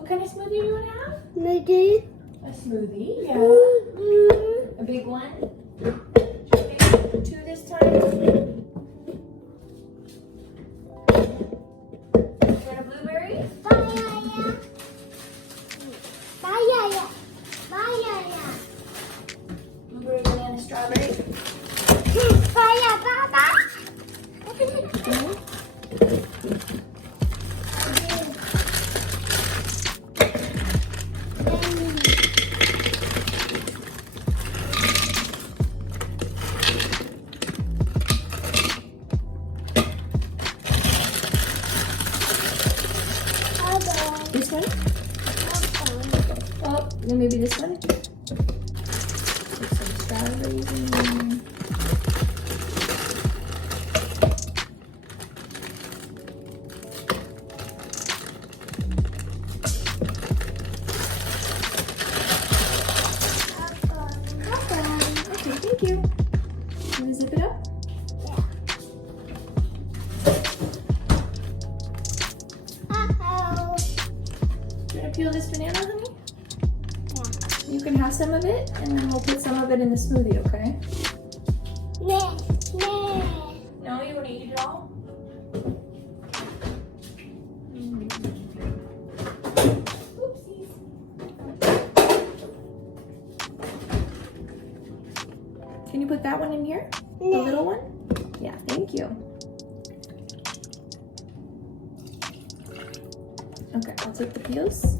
What kind of smoothie do you want to have? Smoothie. A smoothie, yeah. A big one? Maybe 2 this time? Want a blueberry? Blueberry, banana, strawberry? This one? Oh, then maybe this one? Put some strawberries in there. Okay, thank you. Want to zip it up? Do you want to peel this banana, honey? You can have some of it, and then we'll put some of it in the smoothie, okay? No, you want to eat it all? Oopsies. Can you put that one in here? The little one? Yeah, thank you. Okay, I'll take the peels.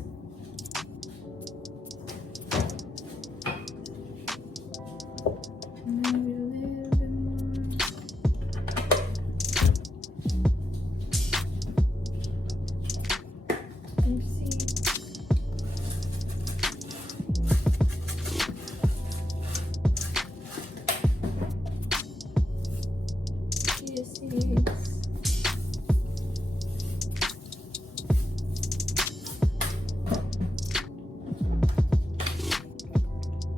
Maybe a little bit more. Oopsie. Chia seeds.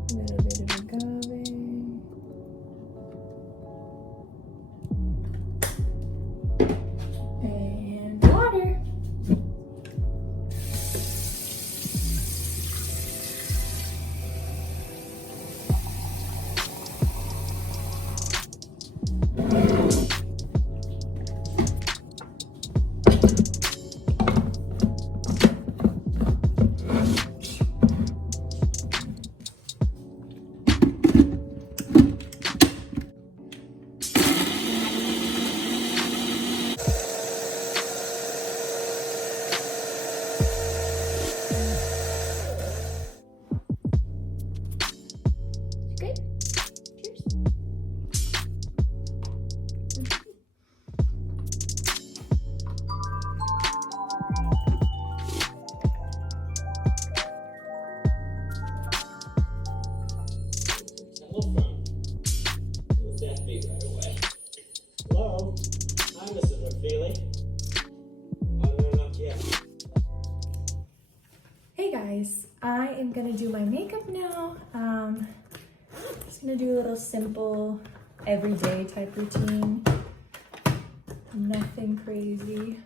A little bit of agave. And water. Okay. Cheers. Telephone. Who's that be right away? Hello? Hi, Mrs. McFeely. No, not yet. Hey guys, I am gonna do my makeup now. Just gonna do a little simple, everyday type routine. Nothing crazy.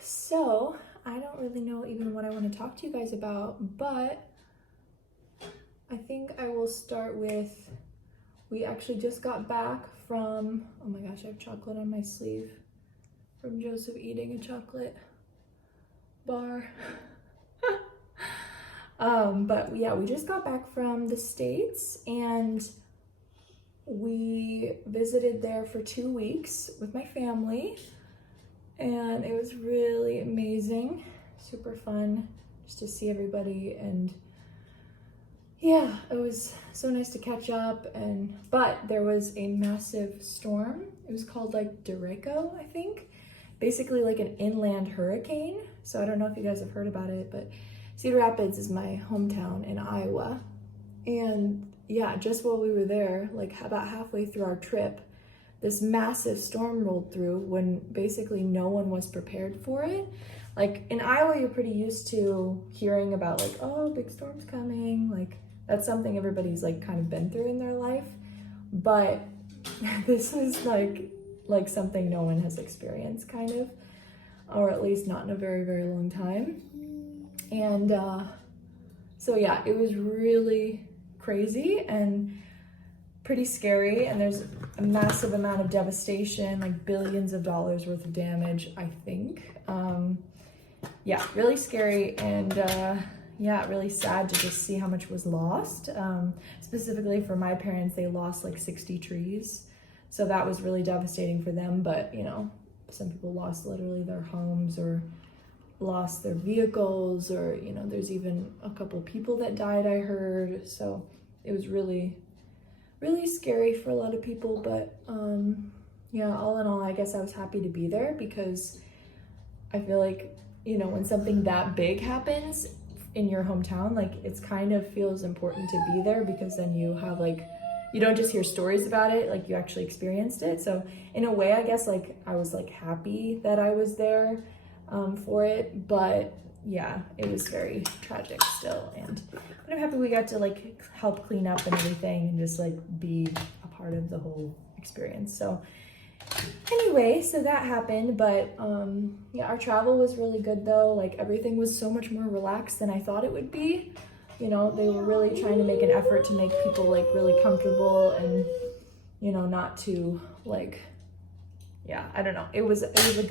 So, I don't really know even what I want to talk to you guys about, but I think I will start with, we actually just got back from, oh my gosh, I have chocolate on my sleeve, from Joseph eating a chocolate bar. But yeah, we just got back from the States and we visited there for 2 weeks with my family, and it was really amazing, super fun just to see everybody. And yeah, it was so nice to catch up. But there was a massive storm. It was called like Derecho, I think, basically like an inland hurricane. So I don't know if you guys have heard about it, but Cedar Rapids is my hometown in Iowa. And yeah, just while we were there, like about halfway through our trip, this massive storm rolled through when basically no one was prepared for it. Like in Iowa, you're pretty used to hearing about like, oh, big storm's coming. Like that's something everybody's like kind of been through in their life. But this was like something no one has experienced kind of. or at least not in a very, very long time. And so yeah, it was really crazy and pretty scary, and there's a massive amount of devastation, like billions of dollars worth of damage, I think. Yeah, really scary, and yeah, really sad to just see how much was lost. Specifically for my parents, they lost like 60 trees. So that was really devastating for them, but you know, some people lost literally their homes or lost their vehicles, or you know, there's even a couple people that died, I heard. So it was really scary for a lot of people, but yeah, all in all, I guess I was happy to be there, because I feel like, you know, when something that big happens in your hometown, like it's kind of feels important to be there, because then you have like, you don't just hear stories about it, like you actually experienced it. So in a way, I guess like I was like happy that I was there for it, but yeah, it was very tragic still. And I'm happy we got to like help clean up and everything and just like be a part of the whole experience. So anyway, so that happened, but yeah, our travel was really good though. Like everything was so much more relaxed than I thought it would be. You know, they were really trying to make an effort to make people like really comfortable and, you know, not to like, yeah, I don't know. It was a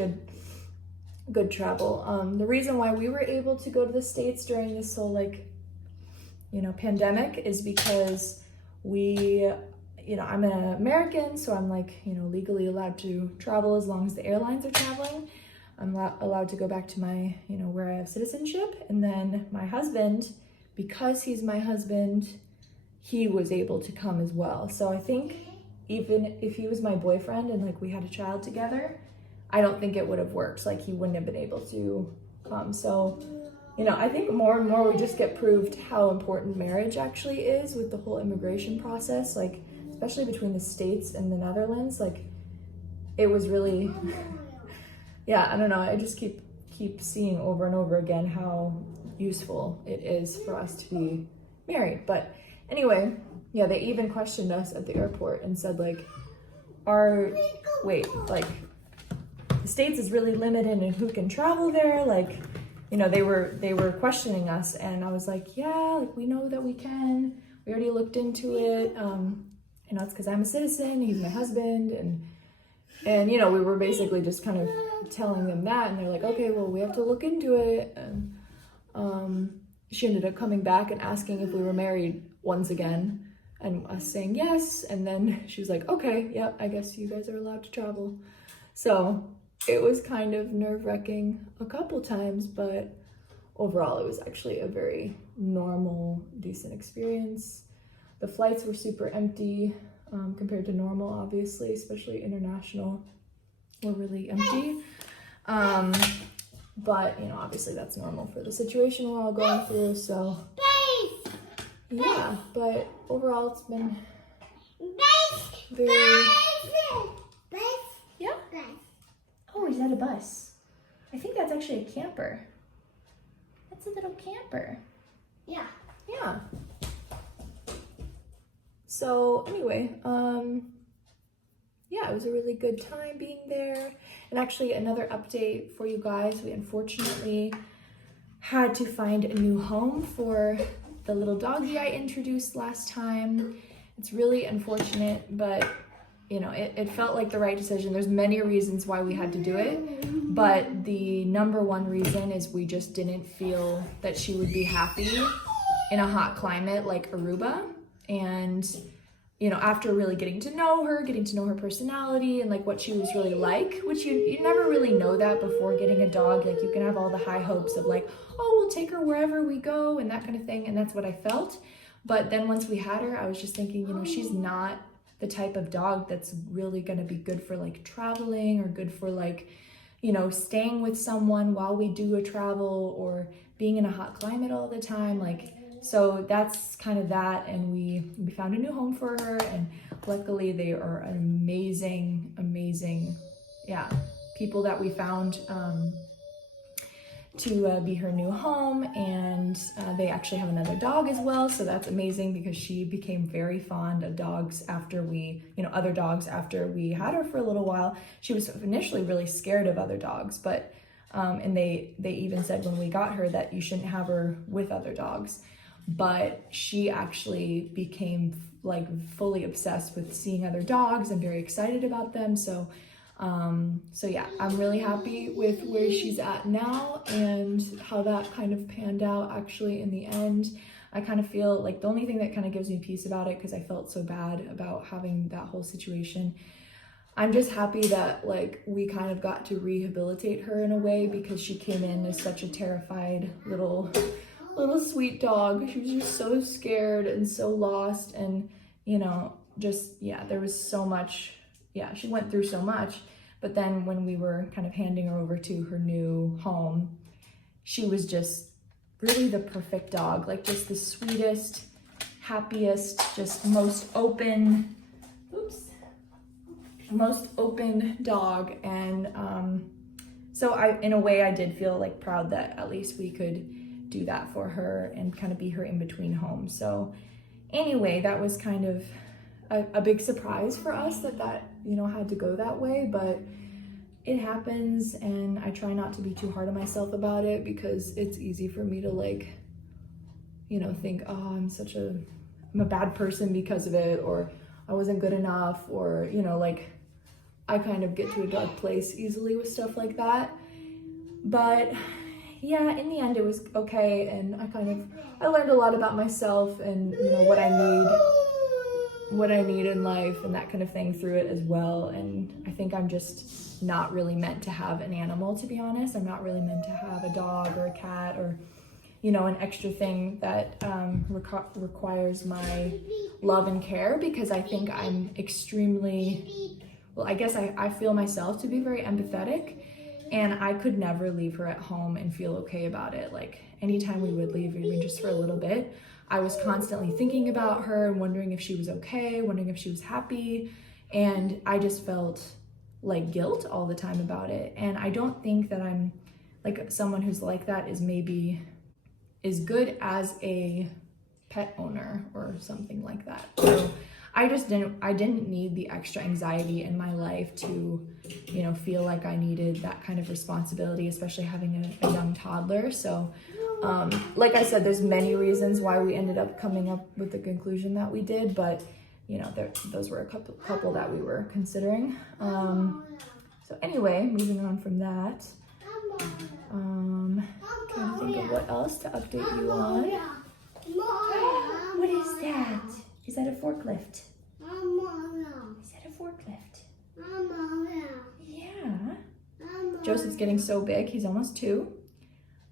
good travel. The reason why we were able to go to the States during this whole like, you know, pandemic is because we, you know, I'm an American, so I'm like, you know, legally allowed to travel as long as the airlines are traveling. I'm allowed to go back to my, you know, where I have citizenship. And then my husband, because he's my husband, he was able to come as well. So I think even if he was my boyfriend and like we had a child together, I don't think it would have worked. Like he wouldn't have been able to come. So, you know, I think more and more we just get proved how important marriage actually is with the whole immigration process. Like, especially between the States and the Netherlands, like it was really, yeah, I don't know. I just keep seeing over and over again how useful it is for us to be married. But anyway, yeah, they even questioned us at the airport and said like, like the States is really limited in who can travel there. Like, you know, they were questioning us, and I was like, yeah, like we know that we can. We already looked into it. You know, it's because I'm a citizen, he's my husband, and you know, we were basically just kind of telling them that, and they're like, okay, well, we have to look into it. And she ended up coming back and asking if we were married once again, and us saying yes, and then she was like, okay, yep, I guess you guys are allowed to travel. So it was kind of nerve-wracking a couple times, but overall it was actually a very normal, decent experience. The flights were super empty compared to normal, obviously, especially international were really empty. But, you know, obviously that's normal for the situation we're all going through, so yeah, but overall it's been very... Yeah? Oh, is that a bus? I think that's actually a camper. That's a little camper. Yeah. Yeah. So anyway, yeah, it was a really good time being there. And actually another update for you guys, we unfortunately had to find a new home for the little doggy I introduced last time. It's really unfortunate, but you know, it felt like the right decision. There's many reasons why we had to do it, but the number one reason is we just didn't feel that she would be happy in a hot climate like Aruba. And you know, after really getting to know her personality and like what she was really like, which you never really know that before getting a dog. Like you can have all the high hopes of like, oh, we'll take her wherever we go and that kind of thing. And that's what I felt. But then once we had her, I was just thinking, you know, she's not the type of dog that's really going to be good for like traveling or good for like, you know, staying with someone while we do a travel or being in a hot climate all the time. Like, so that's kind of that, and we found a new home for her, and luckily they are amazing people that we found to be her new home. And they actually have another dog as well, so that's amazing because she became very fond of dogs after other dogs after we had her for a little while. She was initially really scared of other dogs, but And they even said when we got her that you shouldn't have her with other dogs. But she actually became like fully obsessed with seeing other dogs and very excited about them. So yeah, I'm really happy with where she's at now and how that kind of panned out actually in the end. I kind of feel like the only thing that kind of gives me peace about it, because I felt so bad about having that whole situation, I'm just happy that like we kind of got to rehabilitate her in a way, because she came in as such a terrified little sweet dog. She was just so scared and so lost, and you know, just yeah, there was so much. Yeah, she went through so much. But then when we were kind of handing her over to her new home, she was just really the perfect dog, like just the sweetest, happiest, just most open dog. And so in a way I did feel like proud that at least we could do that for her and kind of be her in between home. So anyway, that was kind of a big surprise for us that you know had to go that way, but it happens, and I try not to be too hard on myself about it, because it's easy for me to like, you know, think, oh, I'm a bad person because of it, or I wasn't good enough, or you know, like I kind of get to a dark place easily with stuff like that. But yeah, in the end it was okay, and I learned a lot about myself and you know what I need in life and that kind of thing through it as well. And I think I'm just not really meant to have an animal, to be honest. I'm not really meant to have a dog or a cat or, you know, an extra thing that requires my love and care, because I think I'm extremely, well, I guess I feel myself to be very empathetic, and I could never leave her at home and feel okay about it. Like anytime we would leave, even just for a little bit, I was constantly thinking about her and wondering if she was okay, wondering if she was happy. And I just felt like guilt all the time about it. And I don't think that I'm like someone who's like that is good as a pet owner or something like that. So I didn't need the extra anxiety in my life to, you know, feel like I needed that kind of responsibility, especially having a young toddler. So like I said, there's many reasons why we ended up coming up with the conclusion that we did, but you know, those were a couple that we were considering. So anyway, moving on from that, trying to think of what else to update you on. What is that? Is that a forklift? Is that a forklift? Yeah. Joseph's getting so big. He's almost 2.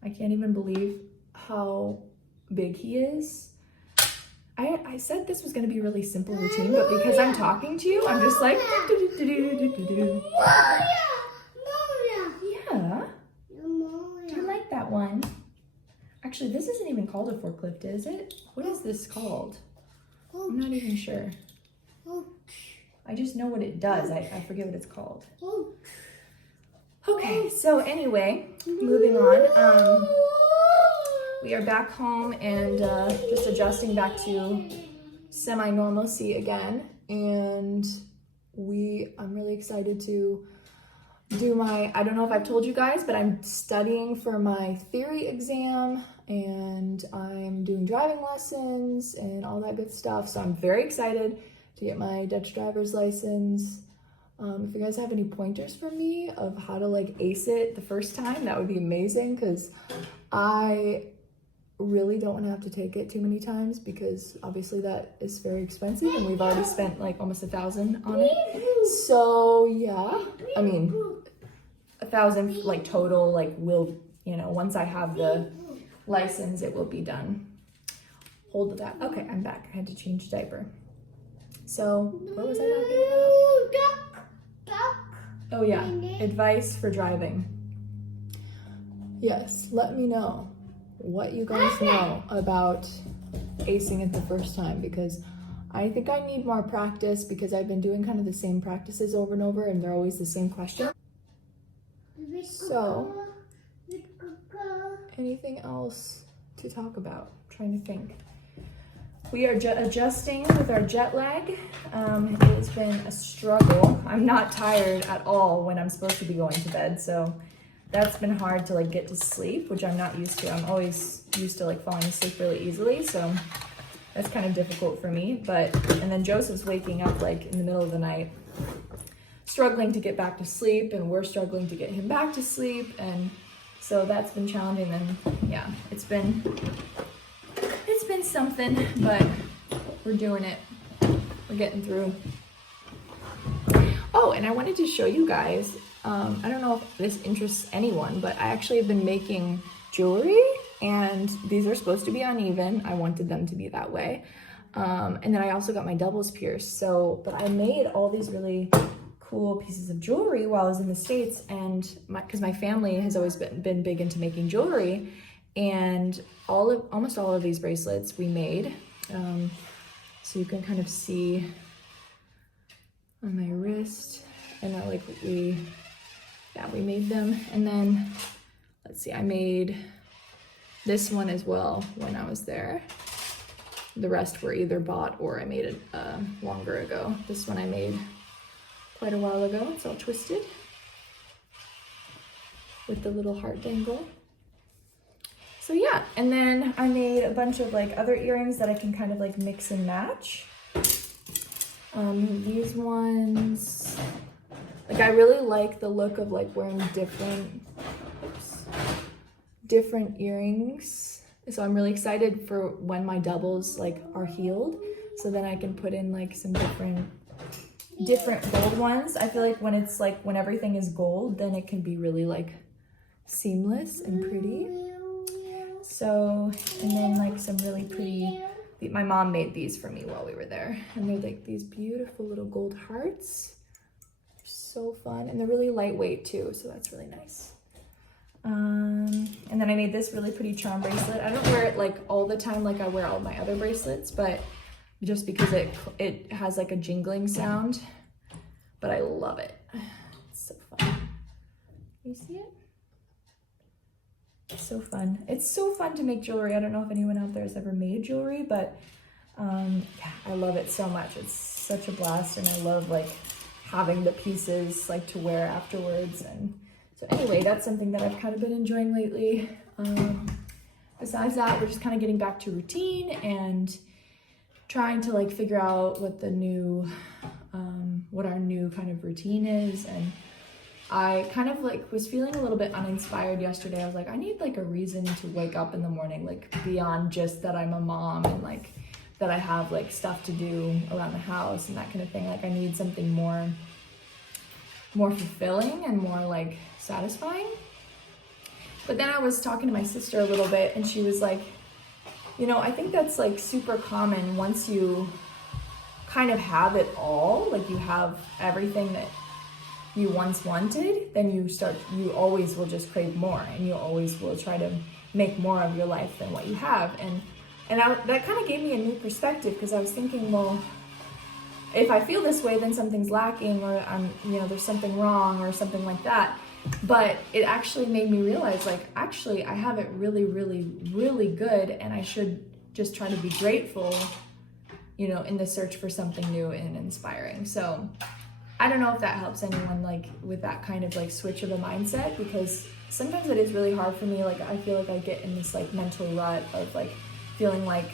I can't even believe how big he is. I said this was going to be a really simple routine, but because I'm talking to you, I'm just like, yeah. Do you like that one? Actually, this isn't even called a forklift, is it? What is this called? I'm not even sure. I just know what it does. I forget what it's called. Okay, so anyway, moving on. We are back home and just adjusting back to semi-normalcy again. And I'm really excited to do I don't know if I've told you guys, but I'm studying for my theory exam, and I'm doing driving lessons and all that good stuff. So I'm very excited to get my Dutch driver's license. If you guys have any pointers for me of how to like ace it the first time, that would be amazing, because I really don't want to have to take it too many times, because obviously that is very expensive and we've already spent like almost $1,000 on it. So yeah, I mean, 1,000 like total, like will, you know, once I have the license, it will be done. Hold that. Okay, I'm back. I had to change diaper. So what was I talking about? Oh yeah, advice for driving. Yes, let me know what you guys know about acing it the first time, because I think I need more practice, because I've been doing kind of the same practices over and over, and they're always the same question. So, anything else to talk about? I'm trying to think. We are adjusting with our jet lag. It has been a struggle. I'm not tired at all when I'm supposed to be going to bed, so that's been hard to like get to sleep, which I'm not used to. I'm always used to like falling asleep really easily, so that's kind of difficult for me. And then Joseph's waking up like in the middle of the night, struggling to get back to sleep, and we're struggling to get him back to sleep, and so that's been challenging. And yeah, it's been something, but we're doing it. We're getting through. Oh, and I wanted to show you guys, I don't know if this interests anyone, but I actually have been making jewelry, and these are supposed to be uneven. I wanted them to be that way. And then I also got my doubles pierced. But I made all these really cool pieces of jewelry while I was in the States, and because my family has always been big into making jewelry, and almost all of these bracelets we made. So you can kind of see on my wrist, and we made them. And then let's see, I made this one as well when I was there. The rest were either bought or I made it longer ago. This one I made quite a while ago. It's all twisted with the little heart dangle. So yeah, and then I made a bunch of like other earrings that I can kind of like mix and match. These ones, like I really like the look of like wearing different earrings. So I'm really excited for when my doubles like are healed, so then I can put in like some different gold ones. I feel like when everything is gold, then it can be really like seamless and pretty. So, and then like some really pretty, my mom made these for me while we were there, and they're like these beautiful little gold hearts. So fun, and they're really lightweight too, so that's really nice. And then I made this really pretty charm bracelet. I don't wear it like all the time like I wear all my other bracelets, but just because it has like a jingling sound, but I love it. It's so fun. You see it? It's so fun. It's so fun to make jewelry. I don't know if anyone out there has ever made jewelry, but yeah, I love it so much. It's such a blast, and I love like having the pieces like to wear afterwards. And so anyway, that's something that I've kind of been enjoying lately. Besides that, we're just kind of getting back to routine and trying to like figure out what our new kind of routine is. And I kind of like was feeling a little bit uninspired yesterday. I was like, I need like a reason to wake up in the morning, like beyond just that I'm a mom and like that I have like stuff to do around the house and that kind of thing. Like I need something more fulfilling and more like satisfying. But then I was talking to my sister a little bit, and she was like, you know, I think that's like super common once you kind of have it all, like you have everything that you once wanted, then you always will just crave more, and you always will try to make more of your life than what you have. And that kind of gave me a new perspective, because I was thinking, well, if I feel this way, then something's lacking, or there's something wrong or something like that. But it actually made me realize, like, actually I have it really, really, really good, and I should just try to be grateful, in the search for something new and inspiring. So I don't know if that helps anyone like with that kind of like switch of a mindset, because sometimes it is really hard for me. Like I feel like I get in this like mental rut of like feeling like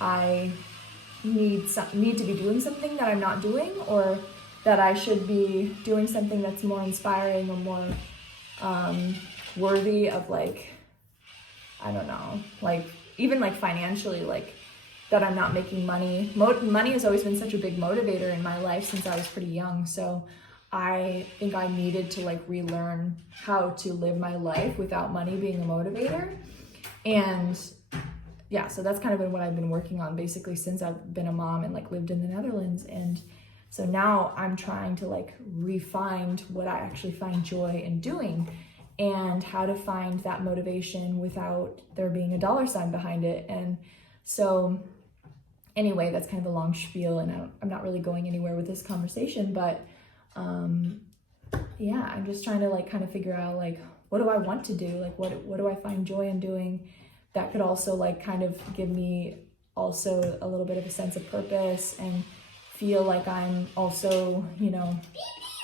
I need to be doing something that I'm not doing, or that I should be doing something that's more inspiring or more worthy of, like, I don't know, like even like financially, like that I'm not making money. Money has always been such a big motivator in my life since I was pretty young. So I think I needed to like relearn how to live my life without money being a motivator. And yeah, so that's kind of been what I've been working on basically since I've been a mom and like lived in the Netherlands. And so now I'm trying to like refine what I actually find joy in doing, and how to find that motivation without there being a dollar sign behind it. And so anyway, that's kind of a long spiel, and I'm not really going anywhere with this conversation, but yeah, I'm just trying to like kind of figure out like, what do I want to do? Like, what do I find joy in doing that could also like kind of give me also a little bit of a sense of purpose, and feel like I'm also,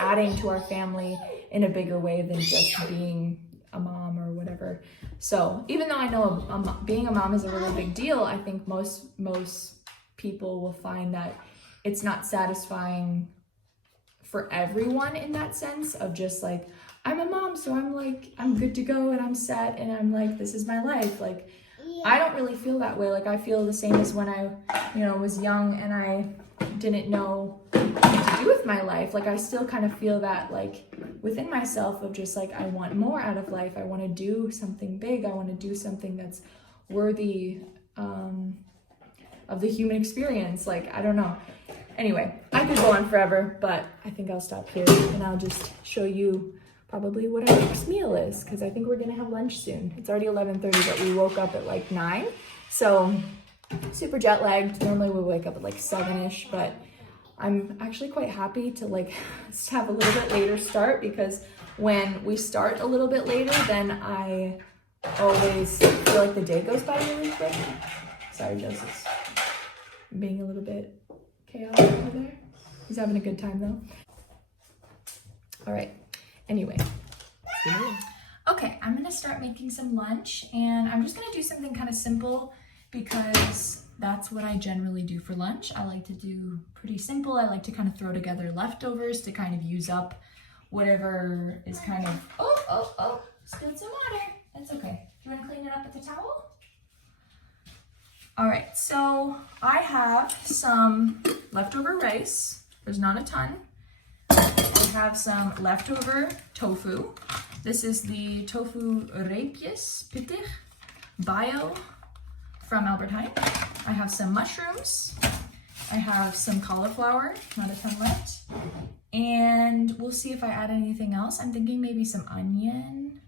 adding to our family in a bigger way than just being a mom or whatever. So even though I know being a mom is a really big deal, I think most people will find that it's not satisfying for everyone in that sense of just like, I'm a mom, so I'm good to go and I'm set and I'm like, this is my life. Like, I don't really feel that way. Like, I feel the same as when I, was young and I didn't know what to do with my life. Like, I still kind of feel that, like, within myself of just like, I want more out of life. I want to do something big. I want to do something that's worthy of the human experience. Like, I don't know. Anyway, I could go on forever, but I think I'll stop here and I'll just show you probably what our next meal is, because I think we're gonna have lunch soon. It's already 11:30, but we woke up at like 9, so super jet lagged. Normally we wake up at like 7ish, but I'm actually quite happy to like have a little bit later start, because when we start a little bit later, then I always feel like the day goes by really quick. Sorry, Joseph's being a little bit chaotic over there. He's having a good time though. All right. Anyway, okay, I'm gonna start making some lunch, and I'm just gonna do something kind of simple because that's what I generally do for lunch. I like to do pretty simple. I like to kind of throw together leftovers to kind of use up whatever is kind of, spilled some water. That's okay. Do you want to clean it up with the towel? All right, so I have some leftover rice. There's not a ton. I have some leftover tofu. This is the tofu reepjes pittig bio from Albert Heijn. I have some mushrooms. I have some cauliflower, not a ton left. And we'll see if I add anything else. I'm thinking maybe some onion.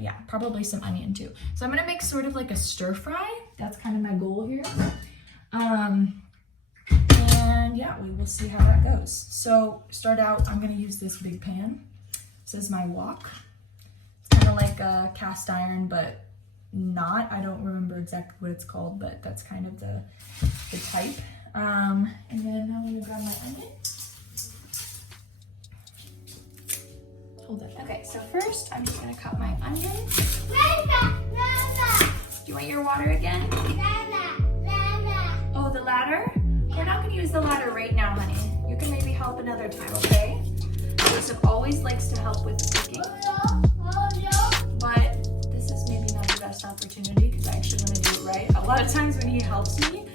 Yeah, probably some onion too. So I'm gonna make sort of like a stir fry. That's kind of my goal here. And yeah, we will see how that goes. So start out, I'm gonna use this big pan. This is my wok. It's kind of like a cast iron, but not. I don't remember exactly what it's called, but that's kind of the type. And then I'm gonna grab my onion. Hold it. Okay, so first I'm just gonna cut my onion. Do you want your water again? Oh, the ladder? We're not gonna use the ladder right now, honey. You can maybe help another time, okay? Joseph always likes to help with cooking, but this is maybe not the best opportunity because I actually want to do it right. A lot of times when he helps me,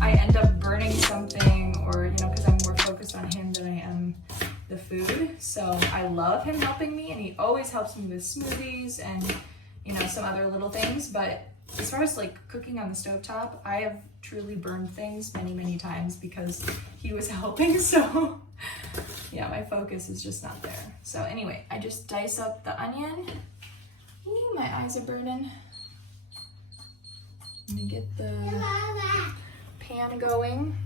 I end up burning something, or because I'm more focused on him than I am the food. So I love him helping me, and he always helps me with smoothies and some other little things. But as far as like cooking on the stovetop, I have truly burned things many times because he was helping. So yeah, my focus is just not there. So anyway, I just dice up the onion. Ooh, my eyes are burning. Let me get the pan going.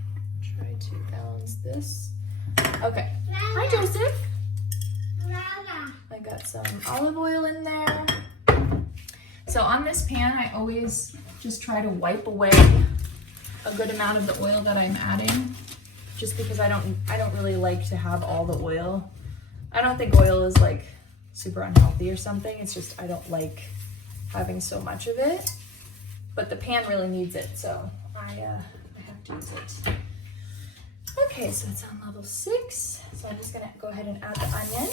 Try to balance this. Okay. Hi, Joseph. I got some olive oil in there. So on this pan, I always just try to wipe away a good amount of the oil that I'm adding, just because I don't really like to have all the oil. I don't think oil is like super unhealthy or something. It's just I don't like having so much of it. But the pan really needs it, so I have to use it. Okay, so it's on level 6. So I'm just gonna go ahead and add the onion.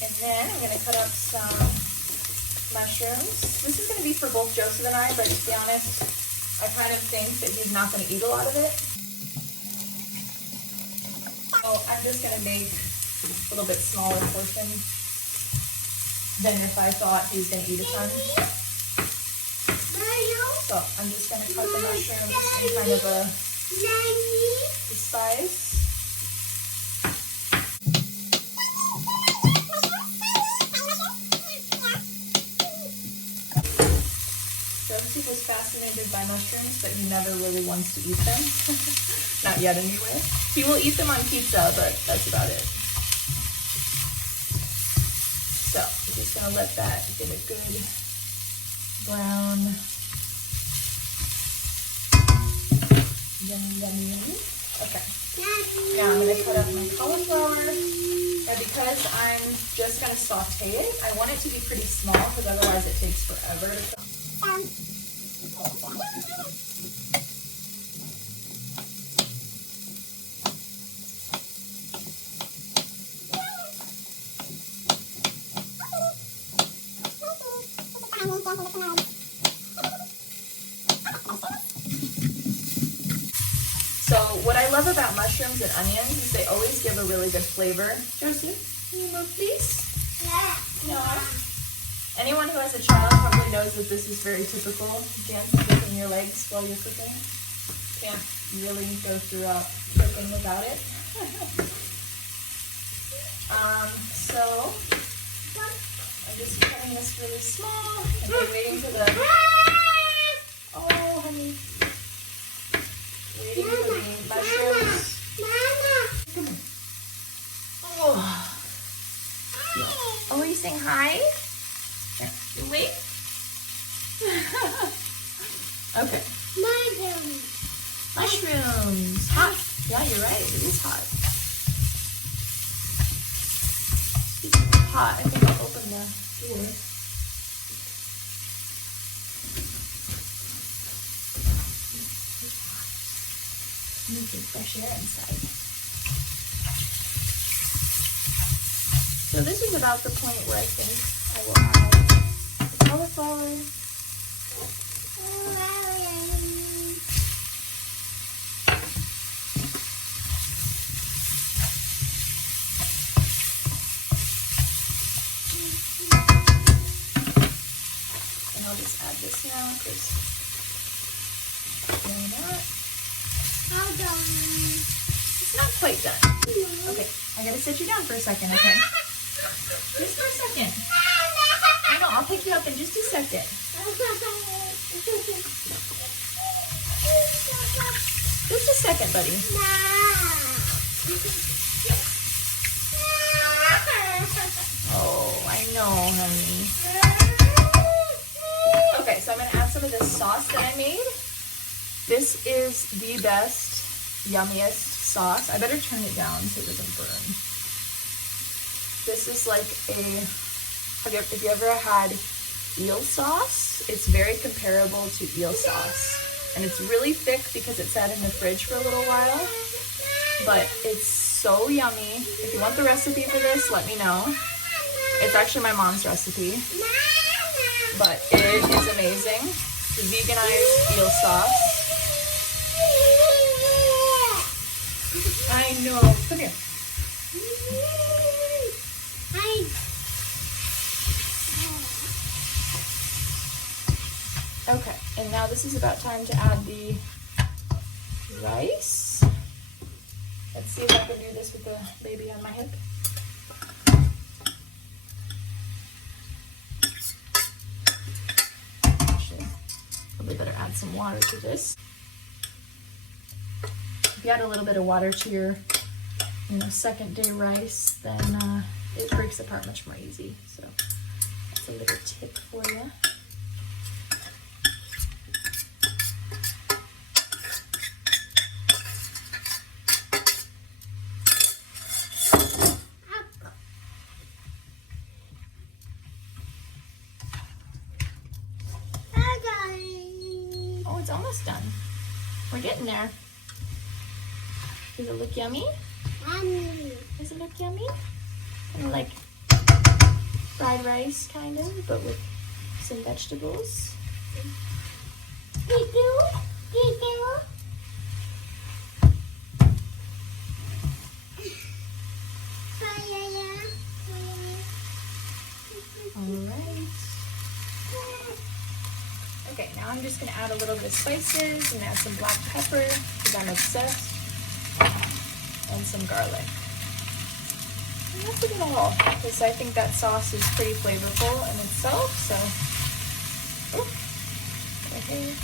And then I'm gonna cut up some mushrooms. This is gonna be for both Joseph and I, but to be honest, I kind of think that he's not gonna eat a lot of it. So I'm just gonna make a little bit smaller portion than if I thought he was gonna eat a ton. So I'm just gonna cut the mushrooms in kind of a spice. Joseph is fascinated by mushrooms, but he never really wants to eat them. Not yet anyway. He will eat them on pizza, but that's about it. So just gonna let that get a good brown. Yummy, yummy, yummy. Okay. Now I'm gonna cut up my cauliflower. Now because I'm just gonna saute it, I want it to be pretty small because otherwise it takes forever to cook. So what I love about mushrooms and onions is they always give a really good flavor. Josie, can you move please? No. Anyone who has a child probably knows that this is very typical. Dance between your legs while you're cooking. Can't really go throughout cooking without it. So I'm just cutting this really small and then waiting for the. Oh, honey. Waiting for the mushrooms. Oh. Oh, are you saying hi? Here, you wait. Okay. Mushrooms. Hot. Yeah, you're right. It is hot. Speaking of hot, I think I'll open the door. Need some fresh air inside. So this is about the point where I think I will add the cauliflower. And I'll just add this now because why not? How done? It's not quite done. Okay, I gotta sit you down for a second, okay? Just for a second. I know, I'll pick you up in just a second. Just a second, buddy. Oh, I know, honey. Okay, so I'm gonna add some of this sauce that I made. This is the best, yummiest sauce. I better turn it down so it doesn't burn. This is like if you ever had eel sauce, it's very comparable to eel sauce. And it's really thick because it sat in the fridge for a little while. But it's so yummy. If you want the recipe for this, let me know. It's actually my mom's recipe. But it is amazing. It's veganized eel sauce. I know. Come here. Okay, and now this is about time to add the rice. Let's see if I can do this with the baby on my hip. Actually, probably better add some water to this. If you add a little bit of water to your, second day rice, then it breaks apart much more easy. So that's a little tip for you. Oh, it's almost done. We're getting there. Does it look yummy? Does it look yummy? Kind of like fried rice, kind of, but with some vegetables. Alright. Okay, now I'm just going to add a little bit of spices and add some black pepper, because I'm obsessed, and some garlic. And that's it all, because I think that sauce is pretty flavorful in itself, so. Okay.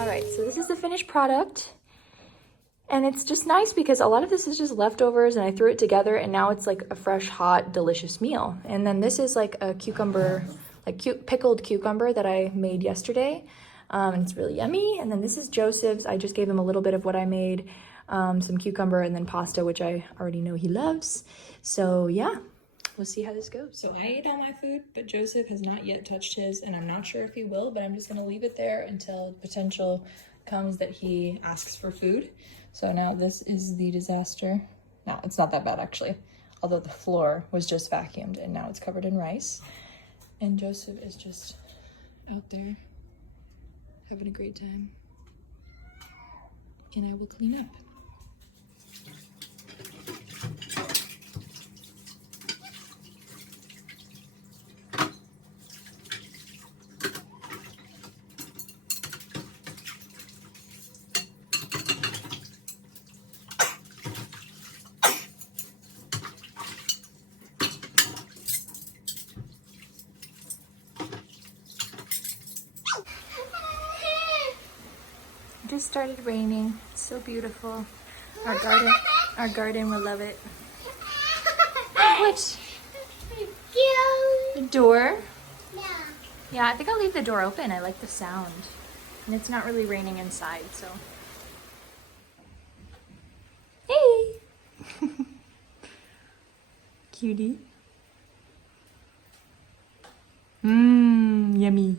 All right, so this is the finished product. And it's just nice because a lot of this is just leftovers and I threw it together and now it's like a fresh, hot, delicious meal. And then this is like a cucumber, like pickled cucumber that I made yesterday. And it's really yummy. And then this is Joseph's. I just gave him a little bit of what I made, some cucumber and then pasta, which I already know he loves. So yeah, we'll see how this goes. So I ate all my food, but Joseph has not yet touched his, and I'm not sure if he will, but I'm just gonna leave it there until potential comes that he asks for food. So now this is the disaster. No, it's not that bad actually. Although the floor was just vacuumed and now it's covered in rice. And Joseph is just out there having a great time. And I will clean up. It just started raining. It's so beautiful. Our garden will love it. What? The door? Yeah. Yeah, I think I'll leave the door open. I like the sound. And it's not really raining inside, so. Hey! Cutie. Mmm, yummy.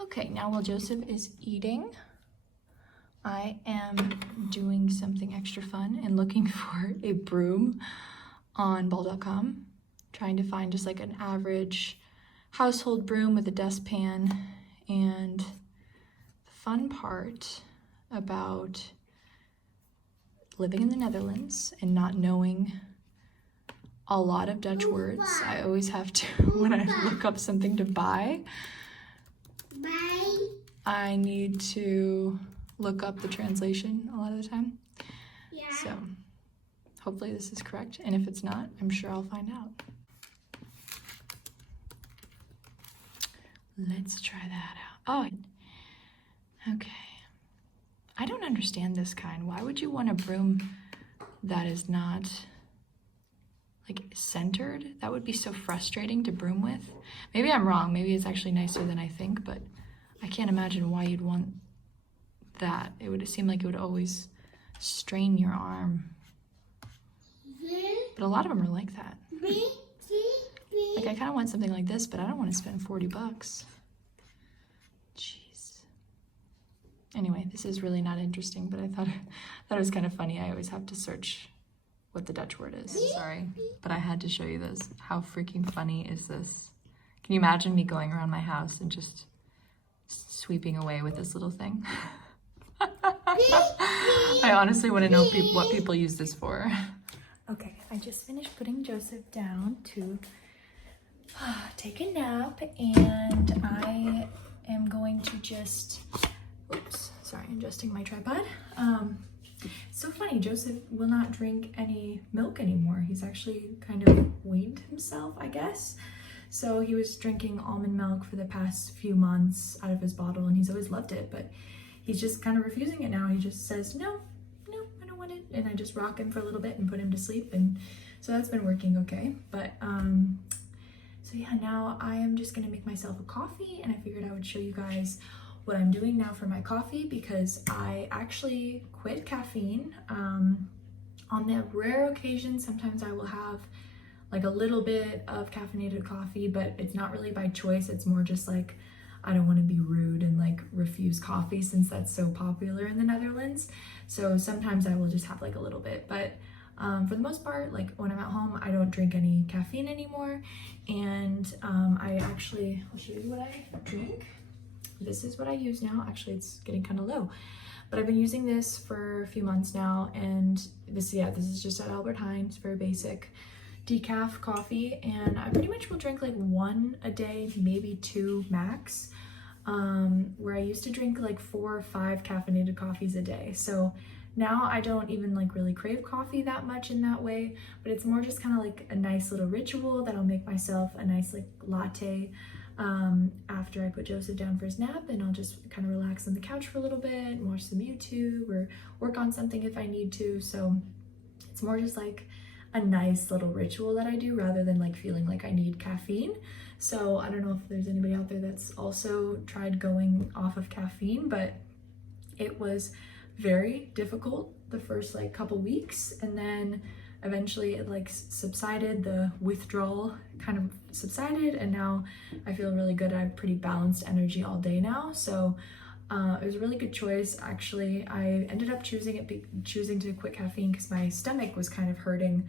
Okay, now while Joseph is eating, I am doing something extra fun and looking for a broom on ball.com, trying to find just like an average household broom with a dustpan. And the fun part about living in the Netherlands and not knowing a lot of Dutch words, I always have to, when I look up something to buy, I need to look up the translation a lot of the time. Yeah. So hopefully this is correct. And if it's not, I'm sure I'll find out. Let's try that out. Oh, okay. I don't understand this kind. Why would you want a broom that is not like centered? That would be so frustrating to broom with. Maybe I'm wrong. Maybe it's actually nicer than I think, but I can't imagine why you'd want that. It would seem like it would always strain your arm. But a lot of them are like that. Like I kind of want something like this, but I don't want to spend $40. Jeez. Anyway, this is really not interesting, but I thought it was kind of funny. I always have to search what the Dutch word is. Sorry, but I had to show you this. How freaking funny is this? Can you imagine me going around my house and just sweeping away with this little thing? I honestly want to know what people use this for. Okay, I just finished putting Joseph down to take a nap, and I am going to just, oops, sorry, adjusting my tripod. It's so funny, Joseph will not drink any milk anymore. He's actually kind of weaned himself, I guess. So he was drinking almond milk for the past few months out of his bottle, and he's always loved it, but he's just kind of refusing it now. He just says, no, I don't want it. And I just rock him for a little bit and put him to sleep. And so that's been working okay. But so yeah, now I am just gonna make myself a coffee, and I figured I would show you guys what I'm doing now for my coffee, because I actually quit caffeine. On the rare occasion, sometimes I will have like a little bit of caffeinated coffee, but it's not really by choice. It's more just like, I don't want to be rude and like refuse coffee since that's so popular in the Netherlands. So sometimes I will just have like a little bit, but for the most part, like when I'm at home, I don't drink any caffeine anymore. And I actually, I'll show you what I drink. This is what I use now. Actually, it's getting kind of low, but I've been using this for a few months now. And this is just at Albert Heijn. It's very basic decaf coffee, and I pretty much will drink like one a day, maybe two max, where I used to drink like 4 or 5 caffeinated coffees a day. So now I don't even like really crave coffee that much in that way, but it's more just kind of like a nice little ritual that I'll make myself a nice like latte after I put Joseph down for his nap, and I'll just kind of relax on the couch for a little bit and watch some YouTube or work on something if I need to. So it's more just like a nice little ritual that I do rather than like feeling like I need caffeine. So I don't know if there's anybody out there that's also tried going off of caffeine, but it was very difficult the first like couple weeks, and then eventually it like subsided, the withdrawal kind of subsided, and now I feel really good. I have pretty balanced energy all day now, so it was a really good choice. Actually, I ended up choosing to quit caffeine because my stomach was kind of hurting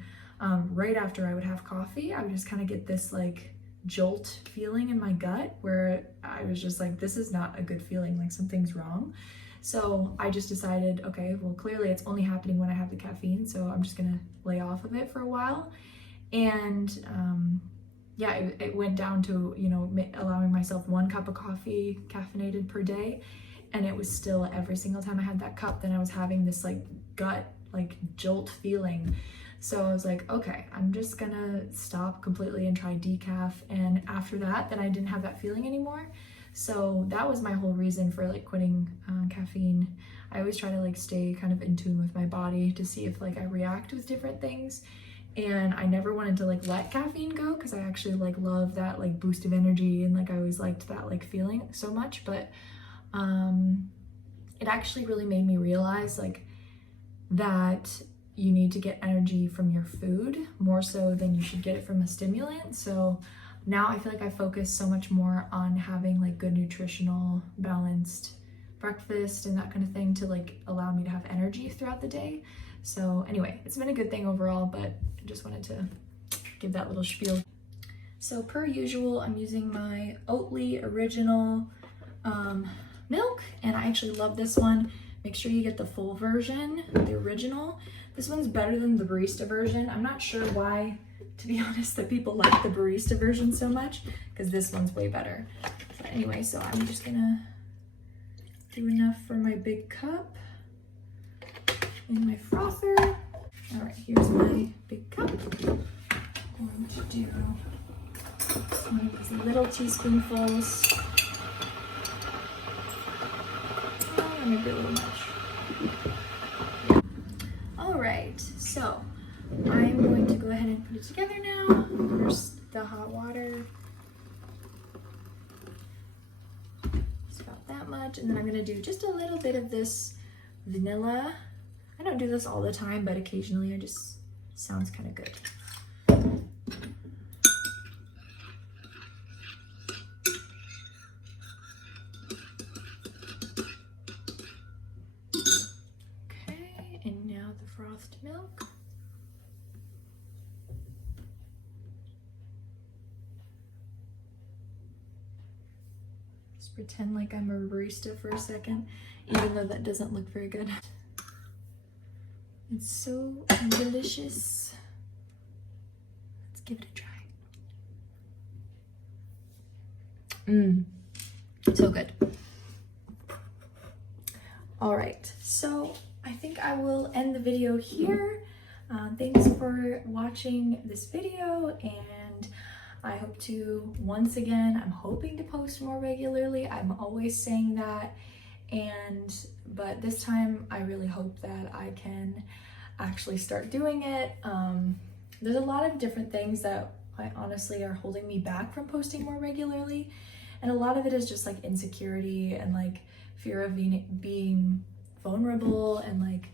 right after I would have coffee. I would just kind of get this like jolt feeling in my gut where I was just like, this is not a good feeling, like something's wrong. So I just decided, okay, well, clearly it's only happening when I have the caffeine, so I'm just gonna lay off of it for a while. And yeah, it went down to, you know, allowing myself 1 cup of coffee caffeinated per day, and it was still every single time I had that cup, then I was having this like gut, like jolt feeling. So I was like, okay, I'm just gonna stop completely and try decaf. And after that, then I didn't have that feeling anymore. So that was my whole reason for like quitting caffeine. I always try to like stay kind of in tune with my body to see if like I react with different things. And I never wanted to like let caffeine go because I actually like love that like boost of energy, and like I always liked that like feeling so much. But it actually really made me realize like that you need to get energy from your food more so than you should get it from a stimulant. So now I feel like I focus so much more on having like good nutritional balanced breakfast and that kind of thing to like allow me to have energy throughout the day. So anyway, it's been a good thing overall, but I just wanted to give that little spiel. So per usual, I'm using my Oatly original milk, and I actually love this one. Make sure you get the full version, the original. This one's better than the barista version. I'm not sure why, to be honest, that people like the barista version so much, because this one's way better. But anyway, so I'm just gonna do enough for my big cup in my frother. All right, here's my big cup. I'm going to do one of these little teaspoonfuls. Oh, maybe a little much. Yeah. All right, so I'm going to go ahead and put it together now. First, the hot water. Just about that much. And then I'm gonna do just a little bit of this vanilla. I don't do this all the time, but occasionally it just sounds kind of good. Okay, and now the frothed milk. Just pretend like I'm a barista for a second, even though that doesn't look very good. It's so delicious. Let's give it a try. So good. All right, so I think I will end the video here. Thanks for watching this video, and I hope to, once again, I'm hoping to post more regularly. I'm always saying that. But this time I really hope that I can actually start doing it. There's a lot of different things that I honestly are holding me back from posting more regularly, and a lot of it is just like insecurity and like fear of being vulnerable and like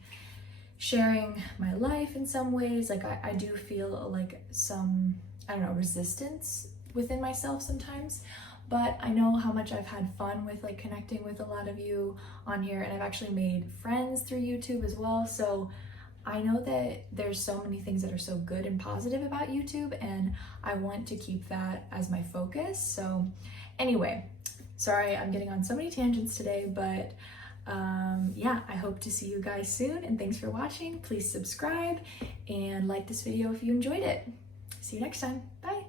sharing my life in some ways. Like I do feel like some, I don't know, resistance within myself sometimes. But I know how much I've had fun with like connecting with a lot of you on here, and I've actually made friends through YouTube as well. So I know that there's so many things that are so good and positive about YouTube, and I want to keep that as my focus. So anyway, sorry I'm getting on so many tangents today, but yeah, I hope to see you guys soon, and thanks for watching. Please subscribe and like this video if you enjoyed it. See you next time. Bye.